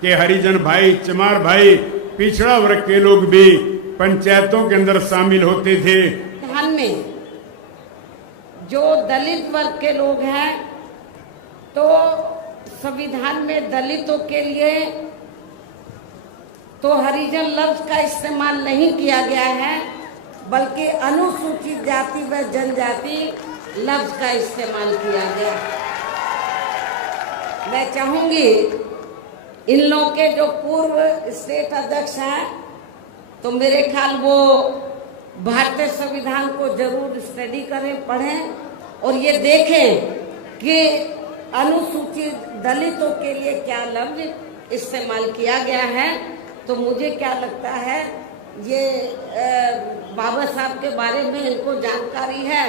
कि हरिजन भाई, चमार भाई, पिछड़ा वर्ग के लोग भी पंचायतों के अंदर शामिल होते थे। संविधान में जो दलित वर्ग के लोग हैं, तो संविधान में दलितों के लिए तो हरिजन लफ्ज का इस्तेमाल नहीं किया गया है, बल्कि अनुसूचित जाति व जनजाति लफ्ज का इस्तेमाल किया गया। मैं चाहूंगी इन लोगों के जो पूर्व स्टेट अध्यक्ष हैं, तो मेरे ख्याल वो भारतीय संविधान को जरूर स्टडी करें, पढ़ें और ये देखें कि अनुसूचित दलितों के लिए क्या लफ्ज इस्तेमाल किया गया है। तो मुझे क्या लगता है, ये बाबा साहब के बारे में इनको जानकारी है,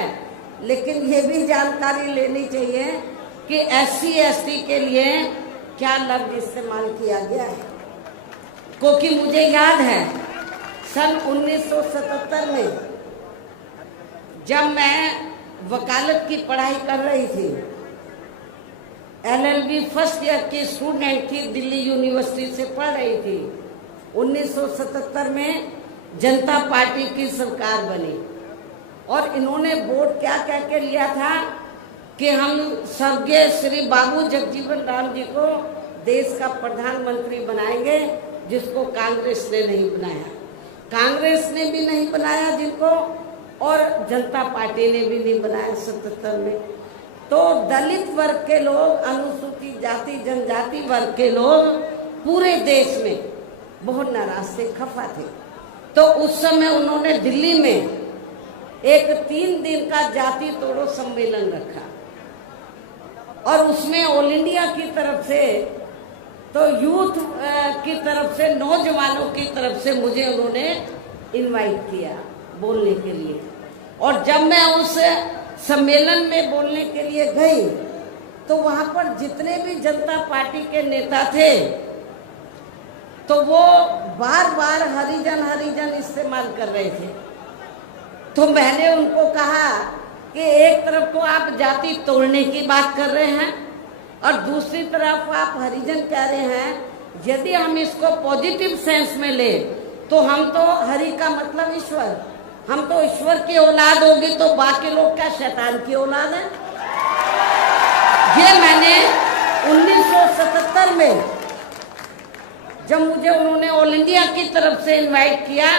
लेकिन ये भी जानकारी लेनी चाहिए कि SC ST के लिए क्या लफ्ज इस्तेमाल किया गया है। क्योंकि मुझे याद है सन 1977 में जब मैं वकालत की पढ़ाई कर रही थी, LLB फर्स्ट ईयर की स्टूडेंट थी, दिल्ली यूनिवर्सिटी से पढ़ रही थी। 1977 में जनता पार्टी की सरकार बनी और इन्होंने वोट क्या कह के लिया था कि हम स्वर्गीय श्री बाबू जगजीवन राम जी को देश का प्रधानमंत्री बनाएंगे, जिसको कांग्रेस ने नहीं बनाया। कांग्रेस ने भी नहीं बनाया जिनको, और जनता पार्टी ने भी नहीं बनाया 77 में। तो दलित वर्ग के लोग, अनुसूचित जाति जनजाति वर्ग के लोग पूरे देश में बहुत नाराज थे, खफा थे। तो उस समय उन्होंने दिल्ली में एक 3 दिन का जाति तोड़ो सम्मेलन रखा और उसमें ऑल इंडिया की तरफ से, तो यूथ की तरफ से, नौजवानों की तरफ से मुझे उन्होंने इनवाइट किया बोलने के लिए। और जब मैं उस सम्मेलन में बोलने के लिए गई, तो वहां पर जितने भी जनता पार्टी के नेता थे, तो वो बार बार हरिजन हरिजन इस्तेमाल कर रहे थे। तो मैंने उनको कहा कि एक तरफ तो आप जाति तोड़ने की बात कर रहे हैं और दूसरी तरफ आप हरिजन कह रहे हैं। यदि हम इसको पॉजिटिव सेंस में ले तो हम तो हरि का मतलब ईश्वर, हम तो ईश्वर की औलाद होगी, तो बाकी लोग क्या शैतान की औलाद है। ये मैंने 1977 में जब मुझे उन्होंने ऑल इंडिया की तरफ से इनवाइट किया,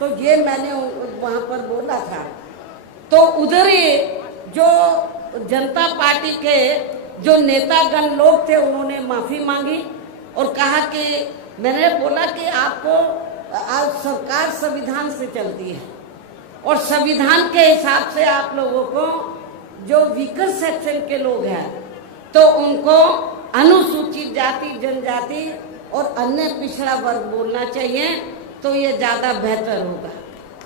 तो ये मैंने वहां पर बोला था। तो उधर ही जो जनता पार्टी के जो नेतागण लोग थे, उन्होंने माफी मांगी और कहा कि, मैंने बोला कि आपको सरकार संविधान से चलती है और संविधान के हिसाब से आप लोगों को जो वीकर सेक्शन के लोग हैं, तो उनको अनुसूचित जाति जनजाति और अन्य पिछड़ा वर्ग बोलना चाहिए, तो ये ज्यादा बेहतर होगा।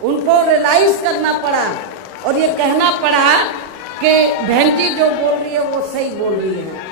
उनको रियलाइज करना पड़ा और ये कहना पड़ा कि बहन जी जो बोल रही है वो सही बोल रही है।